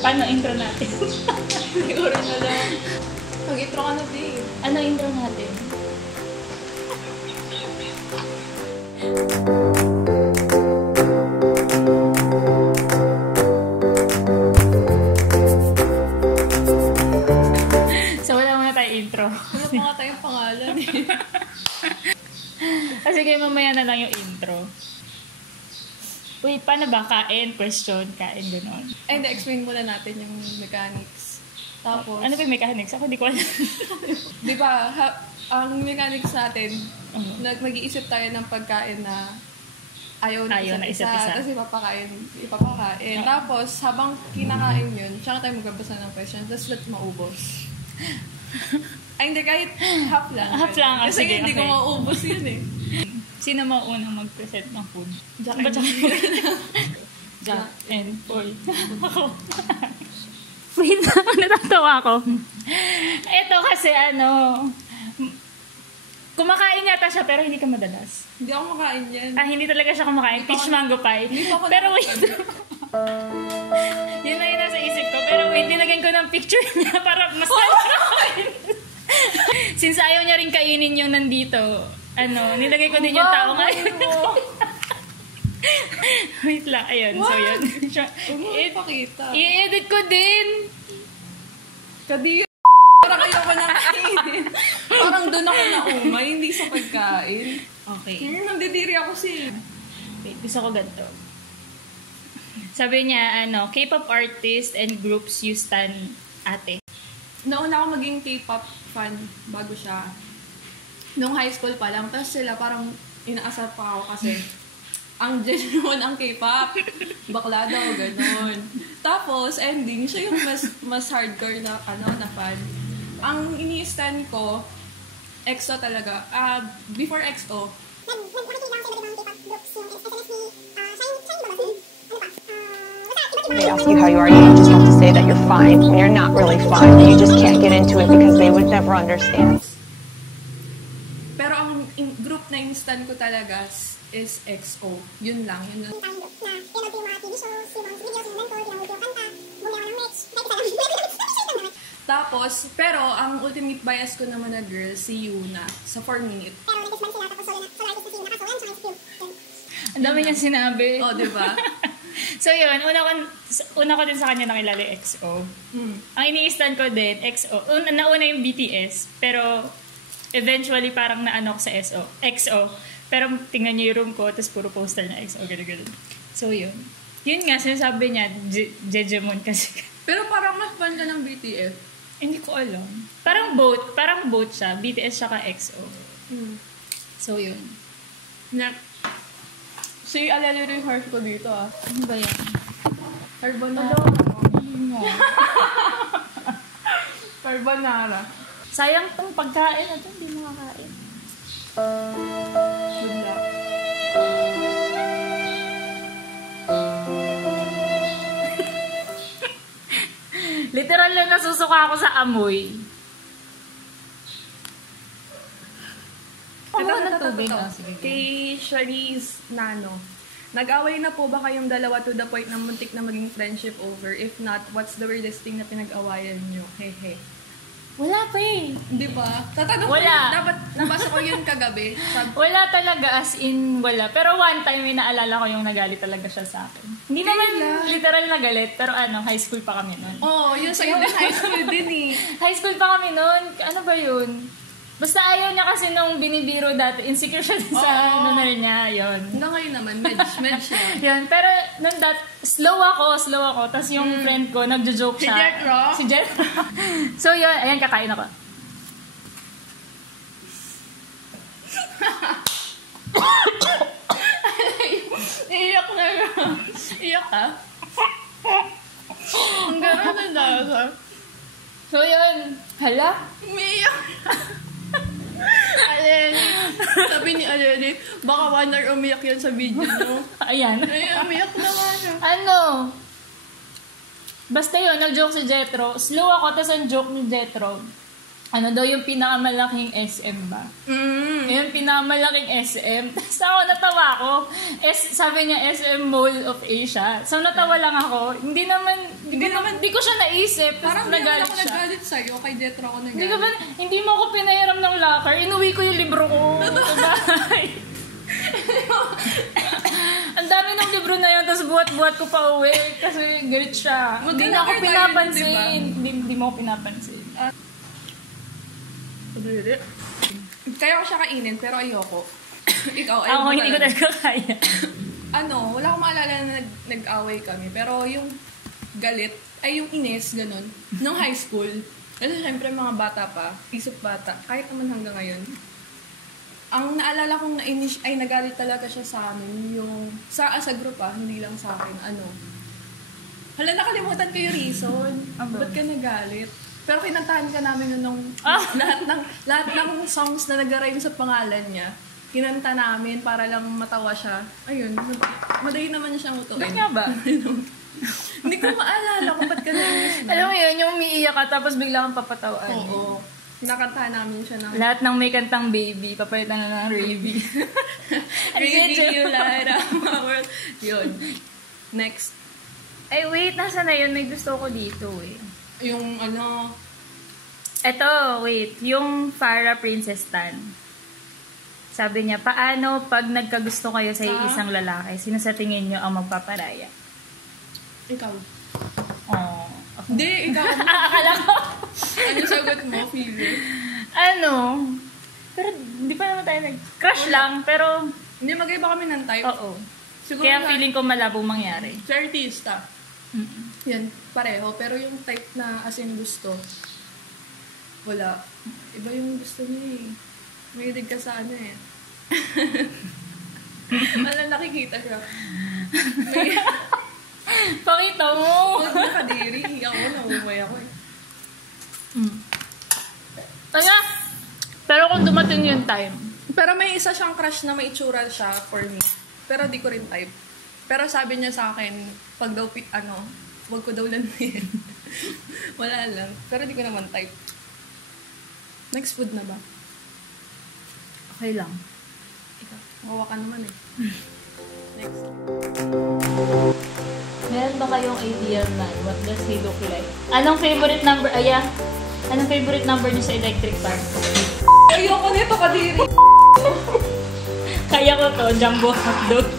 Paano intro natin? Siguro na lang. Mag-intro ka na, babe. Ano intro natin? So, wala muna tayo intro. Wala pa nga tayong pangalan eh. Kasi kayo mamaya na lang yung intro. Wait, paano ba? Kain? Question? Kain, gano'n. Ay, explain muna natin yung mechanics. Tapos, Ano ba yung mechanics? Ako di ko alam. di ba, ang mechanics natin, mag-iisip tayo ng pagkain na ayaw na isa't isa. Tapos ipapakain. Tapos, habang kinakain yun, tsaka tayo magbabasa ng question, tapos let's maubos. Ay, hindi, kahit half lang. Half lang. Kasi Sige, hindi okay. ko maubos yun eh. Sino maunang mag-present ng food? Jack Ba, and Jack and Paul. Ako. Wait lang, natatawa ako. Ito kasi kumakain yata siya pero hindi ka madalas. Hindi ako makain yan. Hindi talaga siya kumakain. Peach mango pie. Pero wait. Yun na yun nasa isip ko. Pero wait, nilagyan ko ng picture niya para mas since ayaw niya rin kainin yung nandito, nilagay ko din yung tao ngayon. Wait lang, ayun. What? So yun. Pakita. I-edit ko din. Kadi parang ayoko na kainin. Parang doon ako naumay, hindi sa pagkain. Okay. Nandidiri ako Wait, gusto ko ganito. Sabi niya, K-pop artist and groups you stan, ate. Nauna ako maging K-pop fan bago siya. Nung high school pa lang. Tapos sila parang inaasar pa ako kasi ang genuine ang K-pop. Bakla daw, ganun. Tapos, ending, siya yung mas hardcore na, na fan. Ang ini-stan ko, EXO talaga. Before EXO, they ask you how you are, you just have to say that you're fine when you're not really fine. You just can't get into it because they would never understand. Pero ang group na instant ko talaga is EXO. Yun lang. Tapos, pero ang ultimate bias ko naman na girl, si Yuna, sa 4 Minute. Ang dami niyang sinabi. Oh, diba? So yun, una ko din sa kanya nakilala yung EXO. Ang ini-stand ko din, EXO. Nauna yung BTS, pero eventually parang naano ko sa EXO. Pero tingnan niyo yung room ko, tapos puro poster na EXO, gano'n. So yun. Yun nga, sinasabi niya, Jejemon kasi. Pero parang mas fan ka ng BTS. Hindi ko alam. Parang both siya. BTS siya ka EXO. So yun. Si alala rin yung heart ko dito Ano ba yan? Carbonara. Carbonara. Sayang tong pagkain na ito, hindi makakain. Good luck. Literal lang nasusuka ako sa amoy. Kay Sharice Nano. Nag-away na po ba kayong dalawa to the point na muntik na maging friendship over? If not, what's the weirdest thing na pinag-awayan nyo? Hehe. Wala pa eh. Di ba? Tatanong ko Wala. yun. Dapat nabasa ko yun kagabi. Wala talaga, as in wala. Pero one time may naalala ko yung nagalit talaga siya sa akin. Hindi naman literal na galit, pero high school pa kami nun. Oo, yun sa'yo din high school din eh. High school pa kami nun. Ano ba yun? Basta ayaw niya kasi nung binibiro dati, insecure siya sa niya, yun. Ngayon naman, med siya. Yun, pero nung slow ako. Tapos yung friend ko, nagjo-joke siya. Si Jethro. So yun, ayan, kakain ako. Iyak na yun. Iyak ka? Ang gano'n na lasa. So yun, hala? Umiiyak. Aleni. Sabi ni Aleni, baka 1 hour umiyak yan sa video nyo. Ayan. Ay, umiyak na nga siya. Basta yun, nag-joke si Jethro. Slow ako, tapos ang joke ni Jethro. ano daw yung pinakamalaking SM ba? Yung pinakamalaking SM. Tapos ako, natawa ako. Sabi niya, SM Mall of Asia. So, natawa lang ako. Hindi ko siya naisip. Parang nagalit ako siya. nagalit sa'yo. Kay Detro ako nagalit. Hindi mo ako pinahiram ng locker. Inuwi ko yung libro ko sa bahay. Ang dami ng libro na yun, tapos buhat-buhat ko pa uwi. Kasi galit siya. Hindi na ako pinapansin. Hindi mo ako pinapansin. Kaya ko siya kainin, pero ayoko. Ikaw, Ako, hindi ko talaga kaya. Wala akong maalala na nag-away kami. Pero yung galit, ay yung inis, ganun, nung high school. Kasi syempre mga bata pa, isip bata, kahit naman hanggang ngayon. Ang naalala kong nainis, ay nagalit talaga siya sa amin, yung, sa group hindi lang sa akin, Hala, nakalimutan ko yung reason. Ba't ka nagalit? Pero kinantahan ka namin nung lahat ng songs na nag-rhyme sa pangalan niya. Kinanta namin para lang matawa siya. Ayun, madali naman niya siyang utuin. Ba't nga ba? Hindi ko maalala kung ba't ka nainis na. Alam mo yun, yung umiiyak ka tapos bigla kang papatawaan. Oo. Kinakantahan namin siya ng... Lahat ng may kantang baby, papalitan na ng Ravy. Baby, you light up my world. Yun. Next. Ay, wait, nasa na yun? May gusto ko dito eh. Yung Eto, wait. Yung Farrah Princess Tan. Sabi niya, paano pag nagkagusto kayo sa isang lalaki, sino sa tingin niyo ang magpaparaya? Ikaw. Oh. Hindi, ikaw. Akala ko. Ano sagot mo, Phoebe? Pero hindi pa naman tayo crush lang, pero... Hindi, mag-iba kami ng type. Oo. Siguro Kaya feeling ko malabong mangyari. sa artista. Yan, pareho. Pero yung type na as in gusto, wala. Iba yung gusto niya eh. Mahilig ka sa eh. Wala, nakikita siya. Pakita mo! Huwag na kadiri. Ako, naumay ako eh. Pero kung dumating yung time. Pero may isa siyang crush na may itsura siya for me. Pero di ko rin type. Pero sabi niya sa akin, pag daw, huwag ko daw lanuhin. Wala lang. Pero di ko naman type. Next food na ba? Okay lang. Ikaw. Mawawa ka naman eh. Next. Meron ba kayong ideal man? What does he look like? Anong favorite number? Anong favorite number niyo sa electric fan? Ayoko nito, kadiri! Kaya ko to, jumbo hotdog.